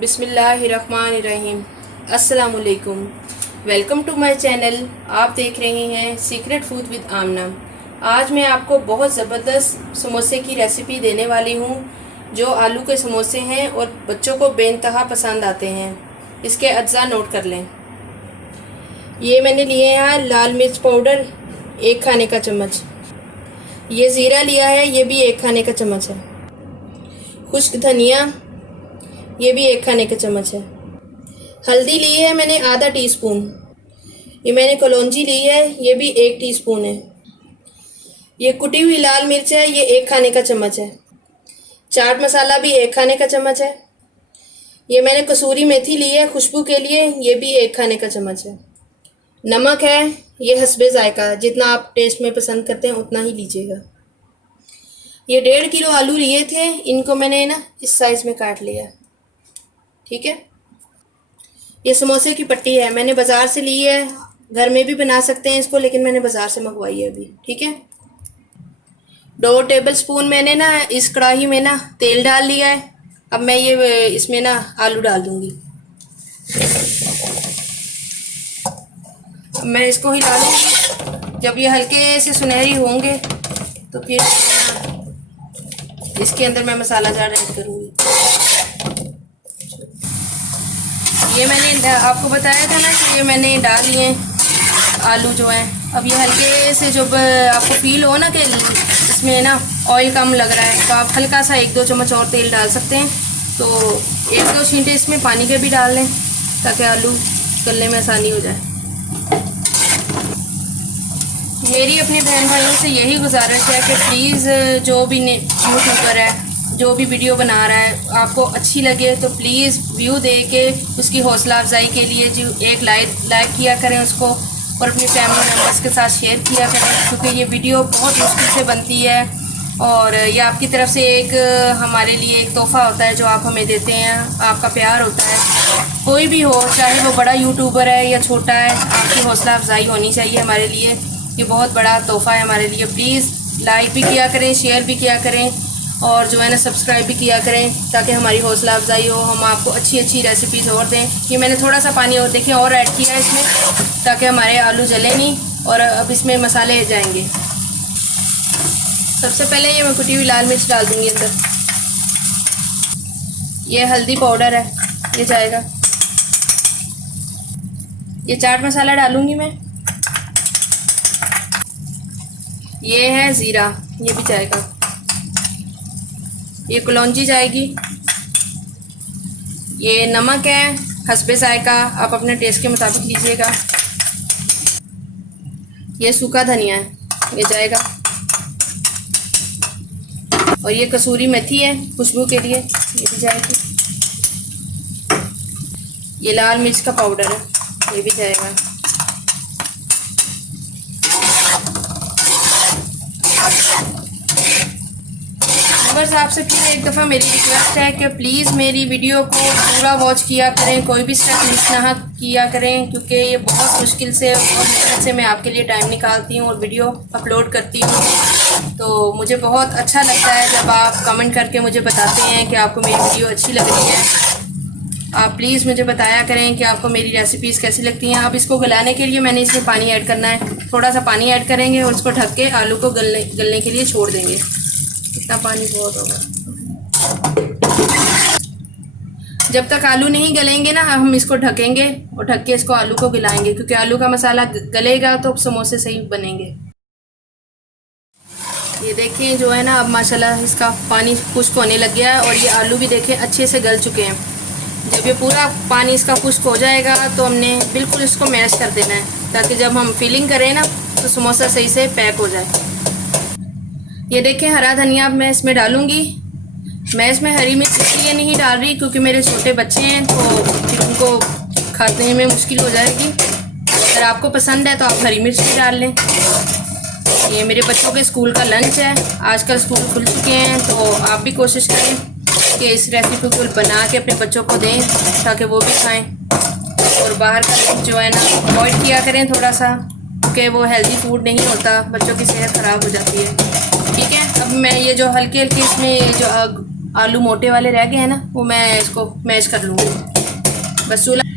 बिस्मिल्लाहिर्रहमानिर्रहीम। अस्सलाम वालेकुम। Welcome to my channel. आप देख रहे हैं सीक्रेट फूड विद आमना। आज मैं आपको बहुत ज़बरदस्त समोसे की रेसिपी देने वाली हूँ जो आलू के समोसे हैं और बच्चों को बेइंतहा पसंद आते हैं। इसके अज्जा नोट कर लें। ये मैंने लिए हैं लाल मिर्च पाउडर 1 खाने का चम्मच। ये ज़ीरा लिया है, ये भी 1 खाने का चम्मच है। खुश्क धनिया, ये भी 1 खाने का चम्मच है। हल्दी ली है मैंने आधा टीस्पून। ये मैंने कलौंजी ली है, ये भी 1 टीस्पून है। ये कुटी हुई लाल मिर्च है, ये 1 खाने का चम्मच है। चाट मसाला भी 1 खाने का चम्मच है। ये मैंने कसूरी मेथी ली है खुशबू के लिए, ये भी 1 खाने का चम्मच है। नमक है, ये हस्बे जायका, जितना आप टेस्ट में पसंद करते हैं उतना ही लीजिएगा। ये 1.5 किलो आलू लिए थे, इनको मैंने ना इस साइज़ में काट लिया, ठीक है। ये समोसे की पट्टी है, मैंने बाज़ार से ली है। घर में भी बना सकते हैं इसको, लेकिन मैंने बाज़ार से मंगवाई है अभी, ठीक है। 2 टेबल स्पून मैंने ना इस कढ़ाई में ना तेल डाल लिया है। अब मैं ये इसमें ना आलू डाल दूंगी। अब मैं इसको हिला लूँगी। जब ये हल्के से सुनहरी होंगे तो फिर इसके अंदर मैं मसाला जार ऐड करूँगी। ये मैंने आपको बताया था ना कि ये मैंने डाल लिए आलू जो हैं। अब ये हल्के से जब आपको फील हो ना कि इसमें ना ऑयल कम लग रहा है, तो आप हल्का सा 1-2 चम्मच और तेल डाल सकते हैं। तो 1-2 छींटे इसमें पानी के भी डाल लें ताकि आलू तलने में आसानी हो जाए। मेरी अपने बहन भाइयों से यही गुजारिश है कि प्लीज़ जो भी यूट्यूबर है, जो भी वीडियो बना रहा है, आपको अच्छी लगे तो प्लीज़ व्यू दे के उसकी हौसला अफजाई के लिए जो एक लाइक किया करें उसको, और अपनी फैमिली मेम्बर्स के साथ शेयर किया करें, क्योंकि ये वीडियो बहुत मुश्किल से बनती है और ये आपकी तरफ से एक हमारे लिए एक तोहफ़ा होता है जो आप हमें देते हैं। आपका प्यार होता है। कोई भी हो, चाहे वो बड़ा यूट्यूबर है या छोटा है, आपकी हौसला अफजाई होनी चाहिए हमारे लिए। ये बहुत बड़ा तोहफ़ा है हमारे लिए। प्लीज़ लाइक भी किया करें, शेयर भी किया करें और जो है ना सब्सक्राइब भी किया करें ताकि हमारी हौसला अफजाई हो, हम आपको अच्छी अच्छी रेसिपीज़ और दें। ये मैंने थोड़ा सा पानी और देखें और ऐड किया है इसमें ताकि हमारे आलू जले नहीं। और अब इसमें मसाले जाएंगे। सबसे पहले ये मैं कुटी हुई लाल मिर्च डाल दूँगी अंदर। ये हल्दी पाउडर है, ये जाएगा। ये चाट मसाला डालूँगी मैं। ये है ज़ीरा, ये भी जाएगा। ये कलौंजी जाएगी। ये नमक है हस्बे जायका, आप अपने टेस्ट के मुताबिक लीजिएगा। ये सूखा धनिया है, ये जाएगा। और ये कसूरी मेथी है खुशबू के लिए, ये भी जाएगी। ये लाल मिर्च का पाउडर है, ये भी जाएगा। बस आपसे फिर एक दफ़ा मेरी रिक्वेस्ट है कि प्लीज़ मेरी वीडियो को पूरा वॉच किया करें, कोई भी स्टेप मिस ना किया करें, क्योंकि ये बहुत मुश्किल से और मेहनत से मैं आपके लिए टाइम निकालती हूँ और वीडियो अपलोड करती हूँ। तो मुझे बहुत अच्छा लगता है जब आप कमेंट करके मुझे बताते हैं कि आपको मेरी वीडियो अच्छी लग रही है। आप प्लीज़ मुझे बताया करें कि आपको मेरी रेसिपीज़ कैसी लगती हैं। अब इसको गलाने के लिए मैंने इसमें पानी ऐड करना है। थोड़ा सा पानी ऐड करेंगे और इसको ढक के आलू को गलने के लिए छोड़ देंगे। इतना पानी बहुत होगा। जब तक आलू नहीं गलेंगे ना, हम इसको ढकेंगे और ढक के इसको आलू को गलाएंगे, क्योंकि आलू का मसाला गलेगा तो समोसे सही बनेंगे। ये देखें जो है ना, अब माशाल्लाह इसका पानी खुश्क होने लग गया है और ये आलू भी देखें अच्छे से गल चुके हैं। जब ये पूरा पानी इसका खुश्क हो जाएगा तो हमने बिल्कुल इसको मैश कर देना है ताकि जब हम फिलिंग करें ना तो समोसा सही से पैक हो जाए। ये देखें हरा धनिया अब मैं इसमें डालूँगी। मैं इसमें हरी मिर्च इसलिए नहीं डाल रही क्योंकि मेरे छोटे बच्चे हैं तो फिर उनको खाने में मुश्किल हो जाएगी। अगर आपको पसंद है तो आप हरी मिर्च भी डाल लें। ये मेरे बच्चों के स्कूल का लंच है। आजकल स्कूल खुल चुके हैं तो आप भी कोशिश करें कि इस रेसिपी को बना के अपने बच्चों को दें ताकि वो भी खाएँ। और बाहर का जो है ना अवॉइड किया करें थोड़ा सा, क्योंकि वो हेल्दी फूड नहीं होता, बच्चों की सेहत ख़राब हो जाती है, ठीक है। अब मैं ये जो हल्की हल्की इसमें जो आलू मोटे वाले रह गए हैं ना, वो मैं इसको मैश कर लूँगी। बस चूल्हा,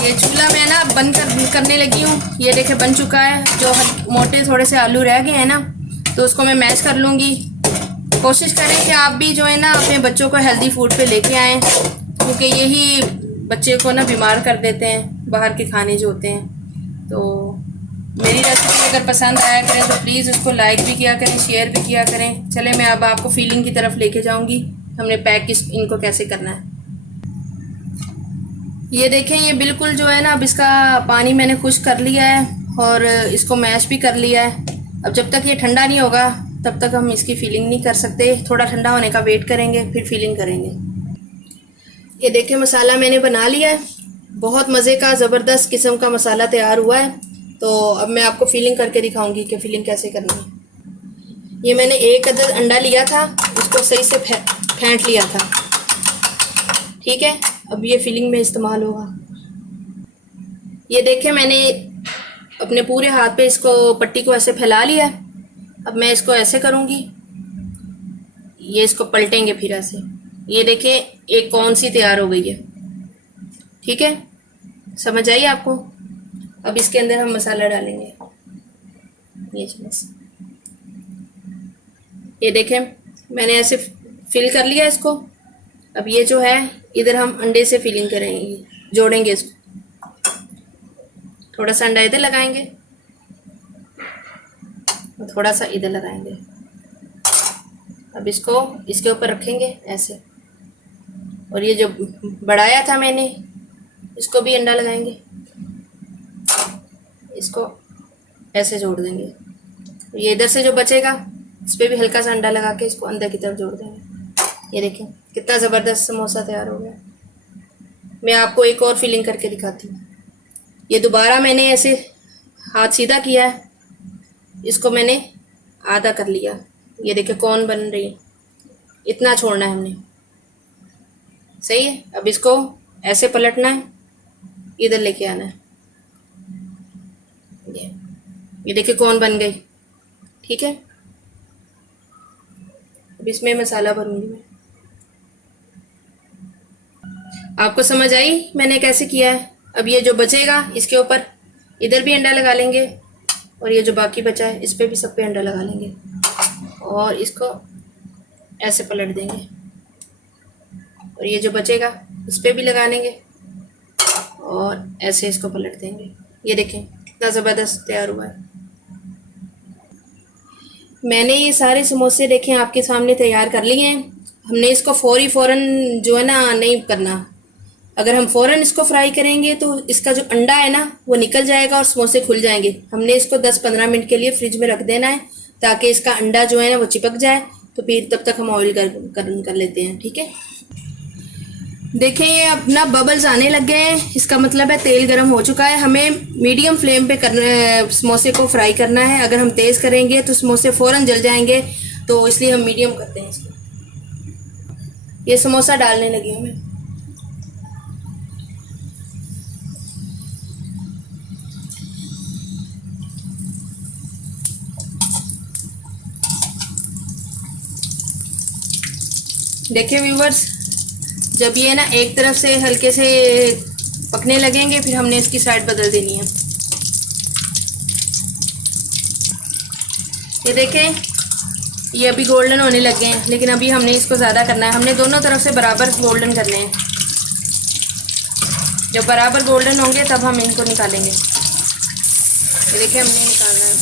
ये चूल्हा मैं ना बंद करने लगी हूँ। ये देखे बन चुका है। जो मोटे थोड़े से आलू रह गए हैं ना, तो उसको मैं मैश कर लूँगी। कोशिश करें कि आप भी जो है ना अपने बच्चों को हेल्दी फूड पे लेके आएँ, क्योंकि यही बच्चे को ना बीमार कर देते हैं बाहर के खाने जो होते हैं। तो मेरी रेसिपी अगर पसंद आया करें तो प्लीज़ उसको लाइक भी किया करें, शेयर भी किया करें। चले मैं अब आपको फीलिंग की तरफ लेके जाऊंगी, हमने पैक इनको कैसे करना है। ये देखें, ये बिल्कुल जो है ना, अब इसका पानी मैंने खुश्क कर लिया है और इसको मैश भी कर लिया है। अब जब तक ये ठंडा नहीं होगा तब तक हम इसकी फीलिंग नहीं कर सकते। थोड़ा ठंडा होने का वेट करेंगे, फिर फीलिंग करेंगे। ये देखें, मसाला मैंने बना लिया है। बहुत मज़े का ज़बरदस्त किस्म का मसाला तैयार हुआ है। तो अब मैं आपको फीलिंग करके दिखाऊंगी कि फीलिंग कैसे करनी है। ये मैंने 1 अदद अंडा लिया था, उसको सही से फेंट लिया था। ठीक है, अब ये फीलिंग में इस्तेमाल होगा। ये देखें, मैंने अपने पूरे हाथ पे इसको पट्टी को ऐसे फैला लिया है। अब मैं इसको ऐसे करूँगी, ये इसको पलटेंगे फिर ऐसे। ये देखें, एक कौन सी तैयार हो गई है। ठीक है, समझ आई आपको। अब इसके अंदर हम मसाला डालेंगे। ये बस, ये देखें मैंने ऐसे फिल कर लिया इसको। अब ये जो है इधर हम अंडे से फिलिंग करेंगे, जोड़ेंगे इसको। थोड़ा सा अंडा इधर लगाएंगे और थोड़ा सा इधर लगाएंगे। अब इसको इसके ऊपर रखेंगे ऐसे, और ये जो बढ़ाया था मैंने इसको भी अंडा लगाएंगे, इसको ऐसे जोड़ देंगे। ये इधर से जो बचेगा इस पर भी हल्का सा अंडा लगा के इसको अंदर की तरफ जोड़ देंगे। ये देखें कितना ज़बरदस्त समोसा तैयार हो गया। मैं आपको एक और फिलिंग करके दिखाती हूँ। ये दोबारा मैंने ऐसे हाथ सीधा किया है, इसको मैंने आधा कर लिया। ये देखें कौन बन रही है, इतना छोड़ना है हमने। सही है, अब इसको ऐसे पलटना है, इधर लेके आना है। ये देखिए कौन बन गई। ठीक है, अब इसमें मसाला भरूंगी मैं। आपको समझ आई मैंने कैसे किया है। अब ये जो बचेगा इसके ऊपर इधर भी अंडा लगा लेंगे, और ये जो बाकी बचा है इस पर भी सब पे अंडा लगा लेंगे, और इसको ऐसे पलट देंगे, और ये जो बचेगा इस पर भी लगा लेंगे, और ऐसे इसको पलट देंगे। ये देखें कितना ज़बरदस्त तैयार हुआ है। मैंने ये सारे समोसे देखें आपके सामने तैयार कर लिए हैं। हमने इसको फ़ौरन जो है ना नहीं करना। अगर हम फ़ौरन इसको फ्राई करेंगे तो इसका जो अंडा है ना वो निकल जाएगा और समोसे खुल जाएंगे। हमने इसको 10-15 मिनट के लिए फ्रिज में रख देना है ताकि इसका अंडा जो है ना वो चिपक जाए। तो फिर तब तक हम ऑयल कर लेते हैं। ठीक है, देखें ये अब ना बबल्स आने लग गए हैं, इसका मतलब है तेल गर्म हो चुका है। हमें मीडियम फ्लेम पे करना समोसे को फ्राई करना है। अगर हम तेज़ करेंगे तो समोसे फ़ौरन जल जाएंगे, तो इसलिए हम मीडियम करते हैं इसको। ये समोसा डालने लगी हूँ मैं। देखिए व्यूवर्स, जब ये ना एक तरफ से हल्के से पकने लगेंगे फिर हमने इसकी साइड बदल देनी है। ये देखें ये अभी गोल्डन होने लग गए हैं, लेकिन अभी हमने इसको ज़्यादा करना है। हमने दोनों तरफ से बराबर गोल्डन करने हैं। जब बराबर गोल्डन होंगे तब हम इनको निकालेंगे। ये देखिए हमने निकालना है,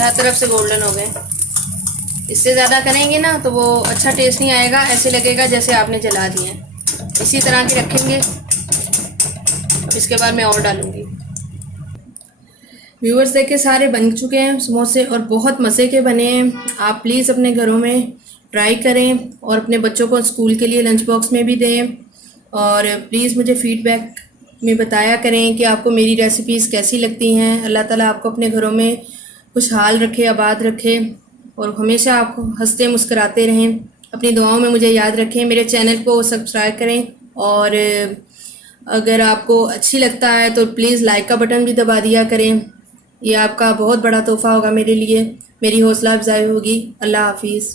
हर तरफ से गोल्डन हो गए। इससे ज़्यादा करेंगे ना तो वो अच्छा टेस्ट नहीं आएगा, ऐसे लगेगा जैसे आपने जला दिए हैं। इसी तरह के रखेंगे। अब इसके बाद मैं और डालूँगी। व्यूअर्स देखिए सारे बन चुके हैं समोसे और बहुत मज़े के बने हैं। आप प्लीज़ अपने घरों में ट्राई करें और अपने बच्चों को स्कूल के लिए लंच बॉक्स में भी दें। और प्लीज़ मुझे फ़ीडबैक में बताया करें कि आपको मेरी रेसिपीज़ कैसी लगती हैं। अल्लाह ताला आपको अपने घरों में खुशहाल रखे, आबाद रखे, और हमेशा आपको हंसते मुस्कराते रहें। अपनी दुआओं में मुझे याद रखें। मेरे चैनल को सब्सक्राइब करें, और अगर आपको अच्छी लगता है तो प्लीज़ लाइक का बटन भी दबा दिया करें। ये आपका बहुत बड़ा तोहफ़ा होगा मेरे लिए। मेरी हौसला अफजाई होगी। अल्लाह हाफिज़।